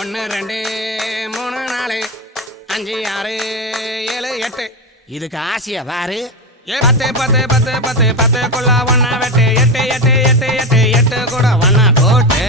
1 2 3 4 5 6 7 8 இதுக்கு ஆசையா பாரு. 10 10 10 10 10 கொள்ள ஒன்னா வெட்டு 8 8 8 8 8 கூட ஒன்னா போட்டு